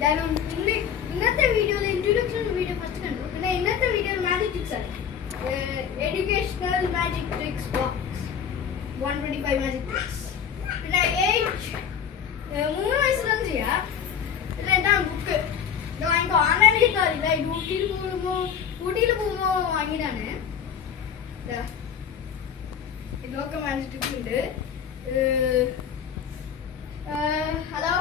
ഇന്നത്തെ വീഡിയോയിൽ introduction video first കണ്ടു. പിന്നെ ഇന്നത്തെ വീഡിയോയിൽ മാജിക് ട്രിക്സ് ആണ്. Educational magic tricks box 125 magic tricks. പിന്നെ ഏജ് 3 വയസ്സിലൊന്നും ചെയ്യാം. പിന്നെ എന്താണ് ബുക്ക് എനിക്ക് ഓൺലൈനിൽ കിട്ടാറില്ല. ഊട്ടിയിൽ പോകുമ്പോൾ വാങ്ങിയതാണ്. ഇതൊക്കെ മാജിക് ട്രിക്സ് ഉണ്ട്. ഹലോ,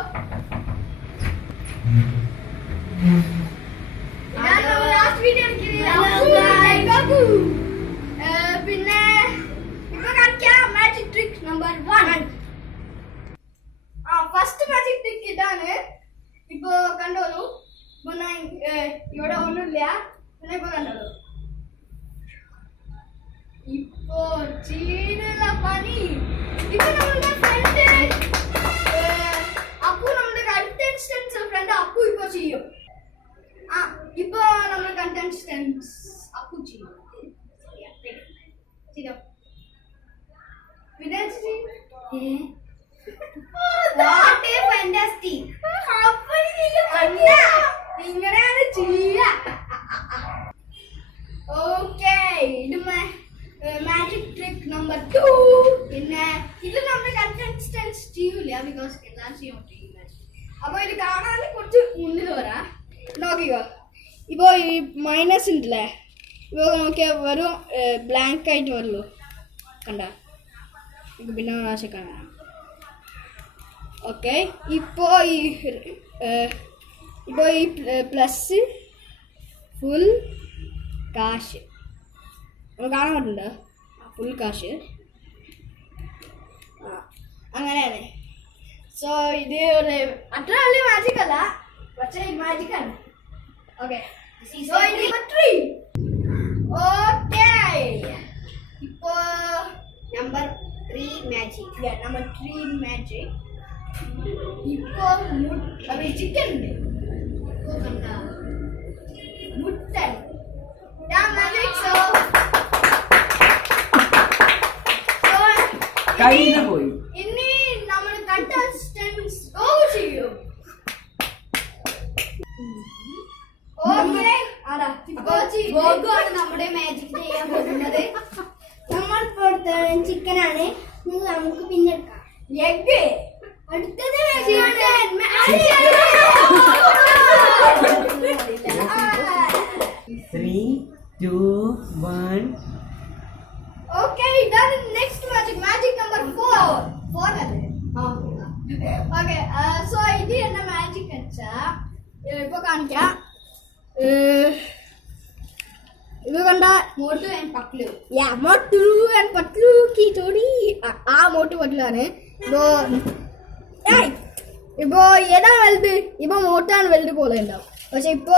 പിന്നെ ഇപ്പൊ കളിക്കാം magic trick number 1. First magic trick ഇതാണ്. ഇപ്പൊ കണ്ടോളൂ. ഇവിടെ ഒന്നുമില്ല. പിന്നെ ഇപ്പൊ കണ്ടോളൂ. ഇപ്പൊ ചെയ്തുള്ള പണി ഇപ്പൊ നമ്മളുടെ ഫ്രണ്ട് അപ്പു, നമ്മുടെ കണ്ടൻസ്റ്റൻസ് ഫ്രണ്ട് അപ്പു ഇപ്പൊ ചെയ്യും. ഇപ്പൊ നമ്മുടെ കണ്ടൻസ്റ്റൻസ് അപ്പു ചെയ്യും. ഇങ്ങനെയാണ് ചെയ്യ. ഓക്കെ, ഇത് മാജിക് ട്രിക്ക് നമ്പർ 2. പിന്നെ ഇത് നമ്മുടെ കണ്ടൻസ്റ്റൻസ് ചെയ്യൂല, ബിക്കോസ് എല്ലാം ചെയ്യും. അപ്പൊ ഇത് കാണാൻ കുറച്ച് മുന്നിൽ വരാം. നോക്കിക്കോ. ഇപ്പോ ഈ മൈനസ് ഉണ്ടല്ലേ, ഇപ്പൊ നോക്കിയാൽ വെറും ബ്ലാങ്ക് ആയിട്ട് വരുള്ളൂ. കണ്ട, പിന്നെ പ്രാവശ്യം കാണാം. ഓക്കെ, ഇപ്പോ ഈ പ്ലസ് ഫുൾ കാശ് കാണാൻ പറ്റുന്നുണ്ടോ? ഫുൾ കാശ് അങ്ങനെയാണ്. സോ ഇത് ഒരു അത്ര വലിയ മാജിക് അല്ല, പക്ഷേ മാജിക് ആണ്. ഓക്കെ, സോ ഇത് 3. ഓക്കെ, ഇപ്പോ നമ്പർ 3 മാജിക്. Number 3 magic. ഇപ്പോ ചിക്കൻ ഉണ്ട്. ഇപ്പോ കണ്ട മുട്ടൻ മാജിക്. സോ പോയി. ഇനി നമ്മൾ കണ്ടൻസ്റ്റൻസ് ചെയ്യും. നമ്മുടെ മാജിക് ചെയ്യാൻ പോകുന്നത് നമ്മൾ ചിക്കൻ ആണ്. നമുക്ക് പിന്നെ എഗ്. അടുത്തത് 3, 2, 1. ഓക്കെ, ഇതാണ് നെക്സ്റ്റ് മാജിക്. മാജിക് നമ്പർ 4 അല്ലേ? ഓക്കെ, സോ ഇത് എന്ന മാജിക് വെച്ചാ ഇപ്പൊ കാണിക്കാം. ഇത് കണ്ട മോട്ടു ആൻഡ് പത്ലു. മോട്ടു ആൻഡ് പത്ലു കി ജോഡി. ആ മോട്ടു പത്ലാണ്. ഇപ്പൊ ഏതാ വലുത്? ഇപ്പൊ മോട്ടാണ് വലുത് പോലെ ഉണ്ടാവും. പക്ഷെ ഇപ്പൊ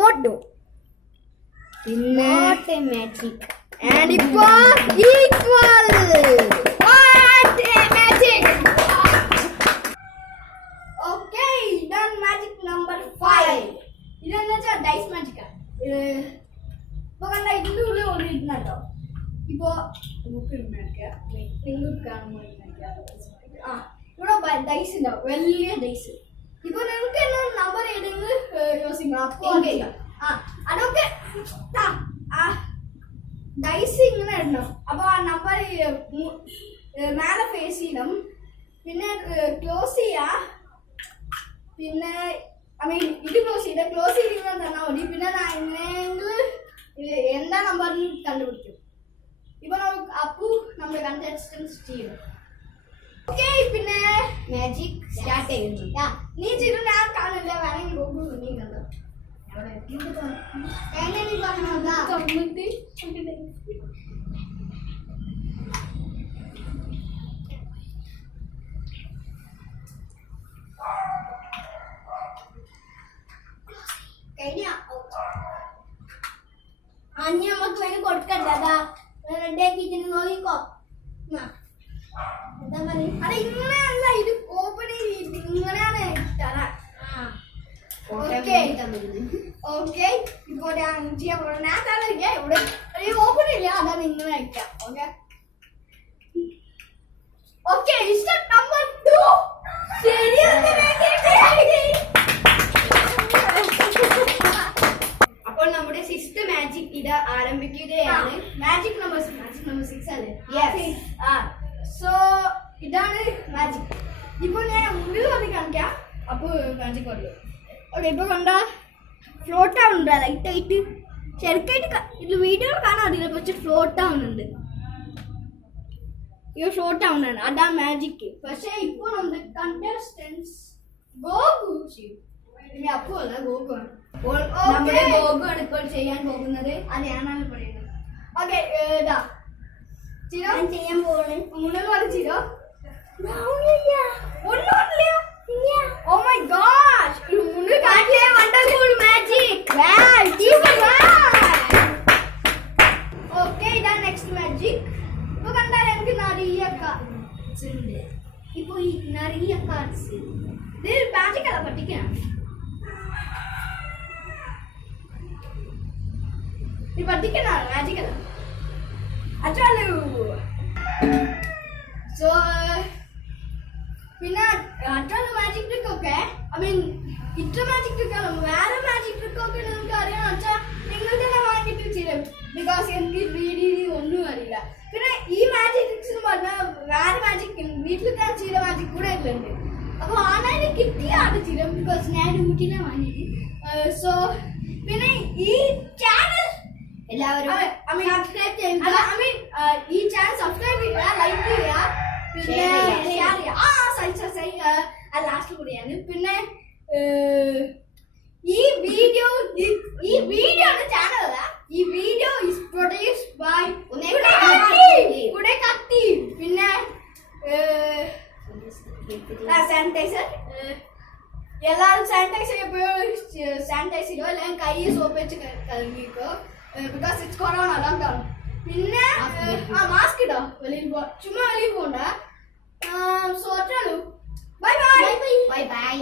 മോട്ടു പിന്നെ മാജിക് ആൻഡ് ഇപ്പൊ ഈക്വൽ മാജിക്. ഓക്കെ, ഇതാണ് മാജിക് നമ്പർ 5. ഇതെന്ന് വെച്ചാൽ ഡൈസ് മാജിക് ആണ്. ഇപ്പൊ കണ്ട ഇതിന്റെ ഉള്ളിൽ ഒരു ഇരുന്നോ. ഇപ്പൊ ഇവിടെ ഡൈസ് ഉണ്ടാവും, വലിയ ഡൈസ്. ഇപ്പൊ നിങ്ങൾക്ക് എന്നാ നമ്പർ ഏതെങ്കിലും യോസിക്കാം. അതൊക്കെ ഡൈസ് ഇങ്ങനെ ഇടണം. അപ്പൊ ആ നമ്പർ മേലെ ഫേസ് ചെയ്യണം. പിന്നെ ക്ലോസ് ചെയ്യാ. പിന്നെ ഇത് ക്ലോസ് ചെയ്തിങ്ങനെ തന്നാൽ മതി. പിന്നെ എങ്ങനെയെങ്കിലും എന്താ നമ്പർ കണ്ടുപിടിക്കും. ഇപ്പൊ നമുക്ക് അപ്പു നമ്മുടെ കണ്ടൻസ്റ്റൻസ് ചെയ്യും. ഓക്കെ, പിന്നെ മാജിക് സ്റ്റാർട്ട് ചെയ്യുന്നു. നീ ചെയ്തു, ഞാൻ കാണില്ല. വേണമെങ്കിൽ നീ കണ്ടോ. അഞ്ഞ നമുക്ക് വേണ്ടി കൊടുക്കണ്ട. അതാ റെഡിയാക്കിട്ട് നോക്കിക്കോ. എന്താ പറയുക? അത് ഇങ്ങനെയല്ല, ഇത് ഓപ്പൺ ചെയ്ത് ഇങ്ങനെയാണ് തരാം. ഓക്കെ, ഇപ്പൊ ഞാൻ തരില്ല. ഇവിടെ ഓപ്പൺ ഇല്ല, അതാണ് ഇങ്ങനെ അയക്കാം. ഓക്കെ, നമ്പർ 2 ശരി. അപ്പോൾ നമ്മുടെ 6th മാജിക് ഇത് ആരംഭിക്കുകയാണ്. മാജിക് നമ്പർ 6 അല്ലേ? Yes. സോ ഇതാണ് മാജിക്. ഇപ്പൊ ഞാൻ മുന്നിൽ വന്ന് കാണിക്കാം. അപ്പൊ മാജിക് വന്നു. ഓക്കെ, ഇപ്പൊ കണ്ട ഫ്ലോട്ട് ആവുന്നുണ്ട് ലൈറ്റ് ആയിട്ട്. ശരിക്കായിട്ട് ഇത് വീഡിയോ കാണാൻ അറിയില്ല, പക്ഷെ ഫ്ലോട്ട് ആവുന്നുണ്ട്. ഇത് ഫ്ലോട്ട് ആവുന്നതാണ്, അതാണ് മാജിക്. പക്ഷെ ഇപ്പൊ നമ്മുടെ കണ്ടസ്റ്റൻസ് ഗോഗു ചെയ്യും. ഇനി അപ്പോ അല്ല, ഗോഗു ആണ്. നമ്മുടെ ഗോഗുവാണ് ഇപ്പോൾ ചെയ്യാൻ പോകുന്നത്. അത് ഞാനാണ് പറയുന്നത്. ഓക്കെ, ഇതാ ചിരോ ചെയ്യാൻ പോവാണ്. മുന്നിൽ വന്ന് ചിരോ. Oh my gosh! മുന്നിൽ കാണില്ലേ? Wonderful magic. ഓക്കെ, ഇതാണ് നെക്സ്റ്റ് മാജിക്. ഇപ്പൊ കണ്ടാൽ എനിക്ക് നിറയെ കാർഡ്സ് ഉണ്ട്. ഇപ്പൊ ഈ നിറയെ കാർഡ്സ് ഇത് മാജിക് അല്ല, പറ്റിക്കണം. ഇത് പറ്റിക്കണാണ്, മാജിക് അല്ല. അച്ഛാലു. സോ പിന്നെ അച്ഛാല് മാജിക് ട്രിക്ക് ഒക്കെ, ഐ മീൻ ഇത്ര മാജിക് ട്രിക്ക് ആണ്. വേറെ മാജിക് ട്രിക്ക് ഒക്കെ നിങ്ങൾക്ക് അറിയാം അച്ഛാ, നിങ്ങൾ തന്നെ വാങ്ങിയിട്ട് ചെയ്യും. ബിക്കോസ് എനിക്ക് വീഡിയോ ഒന്നും അറിയില്ല. പിന്നെ ഈ മാജിക് ട്രിക്സ് എന്ന് പറഞ്ഞാൽ വേറെ മാജിക് വീട്ടിൽ ഞാൻ ചെയ്ത മാജിക് കൂടെ ഉണ്ട്. അപ്പൊ ആണായി കിട്ടിയാണ് ചെയ്യും, ബിക്കോസ് ഞാൻ വീട്ടിലെ വാങ്ങിയിട്ട്. സോ പിന്നെ ഈ ചാനൽ എല്ലാവരും സബ്സ്ക്രൈബ് ചെയ്യുക. ഐ മീൻ ഈ ചാനൽ സബ്സ്ക്രൈബ് ചെയ്യുക, ലൈക്ക് ചെയ്യുക, പിന്നെ ഷെയർ ചെയ്യുക. ലാസ്റ്റ് കൂടിയാണ്. പിന്നെ ഈ വീഡിയോ ചാനൽ അല്ല, ഈ വീഡിയോ ഇസ് പ്രൊഡ്യൂസ്ഡ് ബൈ കുടെ കത്തി. പിന്നെ സാനിറ്റൈസർ. എല്ലാവരും സാനിറ്റൈസർ എപ്പോഴും സാനിറ്റൈസ് ചെയ്യുക, അല്ലെങ്കിൽ കൈ സോപ്പ് വെച്ച് കഴുകിക്കോ, ബിക്കോസ് ഇറ്റ്സ് കൊറോണ ലോക്ക്ഡൗൺ. പിന്നെ മാസ്ക് ഇടോ, ചുമ്മാ വെളിയിൽ പോകണ്ട. So bye bye. Bye bye.